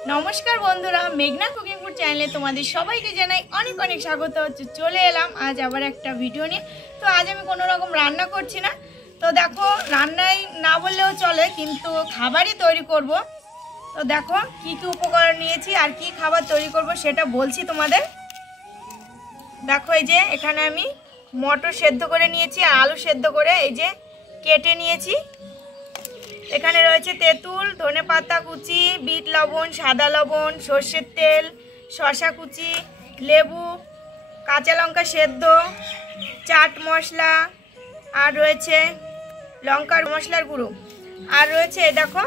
नमस्कार बंधुरा मेघना कुकिंग फूड चैनले तुम्हारे सबाइके जानाई अनेक अनेक स्वागत। चले एलाम आज आबार एक भिडियो निये। तो आज आमी कोनो रकम रान्ना करछि ना, तो देखो रान्नाई ना बोललेও चले किन्तु खाबारই तैरी करब। तो देखो की की उपकरण निয়েছি আর কি খাবার তৈরি করব সেটা বলছি তোমাদের। দেখো এই যে এখানে আমি মটর সেদ্ধ করে নিয়েছি, আলু সেদ্ধ করে এই যে কেটে নিয়েছি। এখানে রয়েছে তেঁতুল, ধনেপাতা কুচি, বিট লবণ, সাদা লবণ, সরষের তেল, শসা কুচি, লেবু, কাঁচা লঙ্কা সেদ্ধ, চাট মশলা, আর রয়েছে লঙ্কার মশলার গুঁড়ো, আর রয়েছে এই দেখো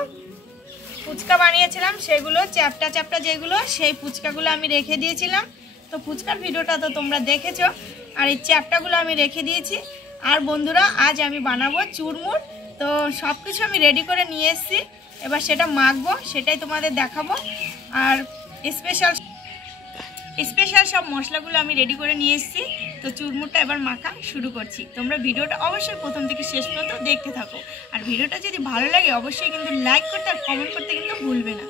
ফুচকা বানিয়েছিলাম সেগুলো চ্যাপটা চ্যাপটা যেগুলো সেই ফুচকাগুলো আমি রেখে দিয়েছিলাম। তো ফুচকার ভিডিওটা তো তোমরা দেখেছো, আর এই চ্যাপটাগুলো আমি রেখে দিয়েছি। আর বন্ধুরা আজ আমি বানাবো চুরমুর। তো সব কিছু আমি রেডি করে নিয়ে এসেছি, এবার সেটা মাখবো, সেটাই তোমাদের দেখাবো। আর স্পেশাল সব মশলাগুলো আমি রেডি করে নিয়ে এসেছি। তো চুরমুরটা এবার মাখা শুরু করছি। তোমরা ভিডিওটা অবশ্যই প্রথম থেকে শেষ পর্যন্ত দেখতে থাকো। আর ভিডিওটা যদি ভালো লাগে অবশ্যই কিন্তু লাইক করতে আর কমেন্ট করতে কিন্তু ভুলবে না।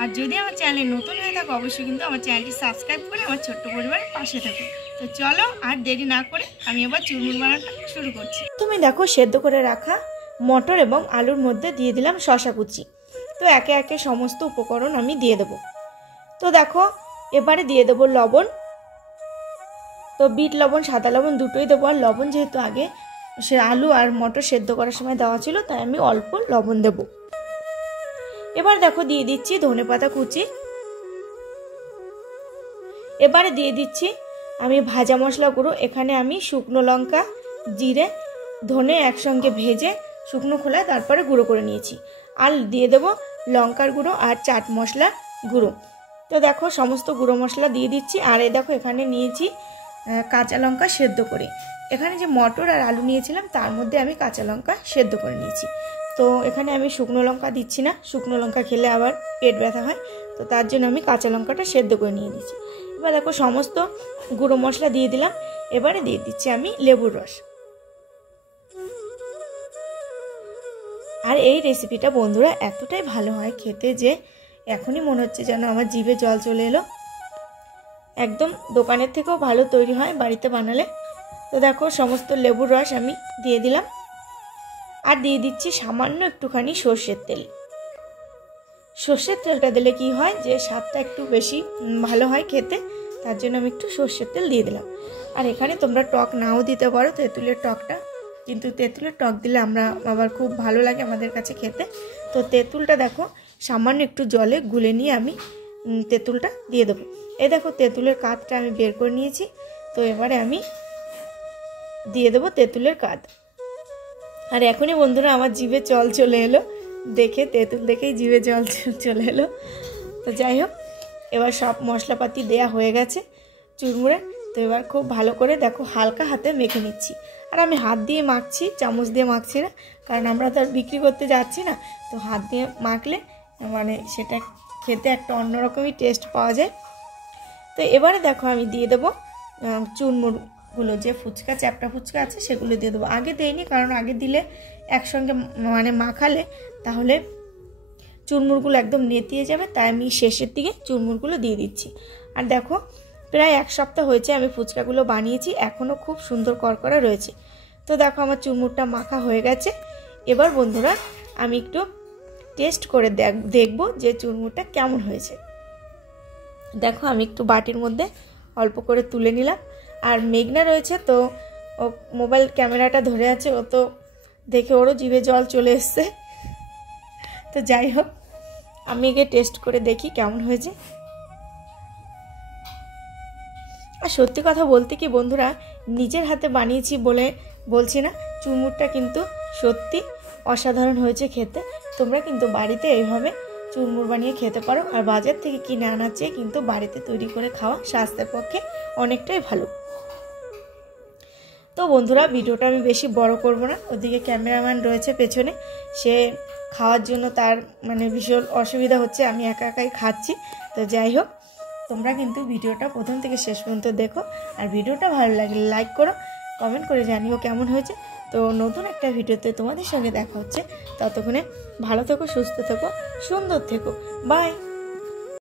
আর যদি আমার চ্যানেলে নতুন হয়ে থাকো অবশ্যই কিন্তু আমার চ্যানেলটি সাবস্ক্রাইব করে আমার ছোট্ট পরিবারের পাশে থাকো। তো চলো আর দেরি না করে আমি এবার চুরমুর বানাটা শুরু করছি। তুমি দেখো সেদ্ধ করে রাখা মটর এবং আলুর মধ্যে দিয়ে দিলাম শসা কুচি। তো একে একে সমস্ত উপকরণ আমি দিয়ে দেব। তো দেখো এবারে দিয়ে দেব লবণ। তো বিট লবণ সাদা লবণ দুটোই দেবো, আর লবণ যেহেতু আগে সে আলু আর মটর সেদ্ধ করার সময় দেওয়া ছিল তাই আমি অল্প লবণ দেব। এবার দেখো দিয়ে দিচ্ছি ধনেপাতা কুচি। এবারে দিয়ে দিচ্ছি আমি ভাজা মশলা গুঁড়ো। এখানে আমি শুকনো লঙ্কা, জিরে, ধনে একসঙ্গে ভেজে শুকনো খোলায় তারপরে গুঁড়ো করে নিয়েছি। আর দিয়ে দেবো লঙ্কার গুঁড়ো আর চাট মশলার গুঁড়ো। তো দেখো সমস্ত গুঁড়ো মশলা দিয়ে দিচ্ছি। আর এই দেখো এখানে নিয়েছি কাঁচা লঙ্কা সেদ্ধ করে। এখানে যে মটর আর আলু নিয়েছিলাম তার মধ্যে আমি কাঁচা লঙ্কা সেদ্ধ করে নিয়েছি। তো এখানে আমি শুকনো লঙ্কা দিচ্ছি না, শুকনো লঙ্কা খেলে আবার পেট ব্যথা হয়, তো তার জন্য আমি কাঁচা লঙ্কাটা সেদ্ধ করে নিয়ে দিচ্ছি। এবার দেখো সমস্ত গুঁড়ো মশলা দিয়ে দিলাম। এবারে দিয়ে দিচ্ছি আমি লেবুর রস। আর এই রেসিপিটা বন্ধুরা এতটাই ভালো হয় খেতে যে এখনই মনে হচ্ছে যেন আমার জিভে জল চলে এলো। একদম দোকানের থেকেও ভালো তৈরি হয় বাড়িতে বানালে। তো দেখো সমস্ত লেবুর রস আমি দিয়ে দিলাম। আর দিয়ে দিচ্ছি সামান্য একটুখানি সর্ষের তেল। সর্ষের তেলটা দিলে কি হয় যে স্বাদটা একটু বেশি ভালো হয় খেতে, তার জন্য আমি একটু সর্ষের তেল দিয়ে দিলাম। আর এখানে তোমরা টক নাও দিতে পারো তেঁতুলের টকটা, কিন্তু তেঁতুলের টক দিলে আমরা আবার খুব ভালো লাগে আমাদের কাছে খেতে। তো তেঁতুলটা দেখো সামান্য একটু জলে গুলে নিয়ে আমি তেঁতুলটা দিয়ে দেবো। এই দেখো তেঁতুলের কাঁধটা আমি বের করে নিয়েছি। তো এবারে আমি দিয়ে দেবো তেঁতুলের কাঁধ। আর এখনই বন্ধুরা আমার জিভে জল চলে এলো, দেখে তেঁতুল দেখেই জিভে জল চলে এলো। তো যাই হোক এবার সব মশলাপাতি দেয়া হয়ে গেছে চুরমুরে। তো এবার খুব ভালো করে দেখো হালকা হাতে মেখে নিচ্ছি। আর আমি হাত দিয়ে মাখছি, চামচ দিয়ে মাখছি না, কারণ আমরা তো আর বিক্রি করতে যাচ্ছি না। তো হাত দিয়ে মাখলে মানে সেটা খেতে একটা অন্যরকমই টেস্ট পাওয়া যায়। তো এবারে দেখো আমি দিয়ে দেবো চুরমুরগুলো, যে ফুচকা চ্যাপটা ফুচকা আছে সেগুলো দিয়ে দেবো। আগে দেইনি, কারণ আগে দিলে একসঙ্গে মানে মাখালে তাহলে চুরমুরগুলো একদম নেতিয়ে যাবে, তাই আমি শেষের দিকে চুরমুরগুলো দিয়ে দিচ্ছি। আর দেখো প্রায় এক সপ্তাহ হয়েছে আমি ফুচকাগুলো বানিয়েছি, এখনও খুব সুন্দর করকরা রয়েছে। তো দেখো আমার চুরমুরটা মাখা হয়ে গেছে। এবার বন্ধুরা আমি একটু টেস্ট করে দেখবো যে চুরমুরটা কেমন হয়েছে। দেখো আমি একটু বাটির মধ্যে অল্প করে তুলে নিলাম। আর মেঘনা রয়েছে, তো ও মোবাইল ক্যামেরাটা ধরে আছে, ও তো দেখে ওরও জিভে জল চলে এসছে। তো যাই হোক আমি একে টেস্ট করে দেখি কেমন হয়েছে। আর সত্যি কথা বলতে কি বন্ধুরা, নিজের হাতে বানিয়েছি বলে বলছি না, চুরমুরটা কিন্তু সত্যি অসাধারণ হয়েছে খেতে। তোমরা কিন্তু বাড়িতে এইভাবে চুরমুর বানিয়ে খেতে পারো। আর বাজার থেকে কিনে আনার চেয়ে কিন্তু বাড়িতে তৈরি করে খাওয়া স্বাস্থ্যের পক্ষে অনেকটাই ভালো। তো বন্ধুরা ভিডিওটা আমি বেশি বড় করব না, ওদিকে ক্যামেরাম্যান রয়েছে পেছনে, সে খাওয়ার জন্য তার মানে ভীষণ অসুবিধা হচ্ছে, আমি একা একাই খাচ্ছি। তো যাই হোক তোমরা কিন্তু ভিডিওটা প্রথম থেকে শেষ পর্যন্ত দেখো। আর ভিডিওটা ভালো লাগলে লাইক করো, কমেন্ট করে জানিও কেমন হয়েছে। তো নতুন একটা ভিডিওতে তোমাদের সঙ্গে দেখা হচ্ছে। ততক্ষণে ভালো থেকো, সুস্থ থেকো, সুন্দর থেকো। বাই।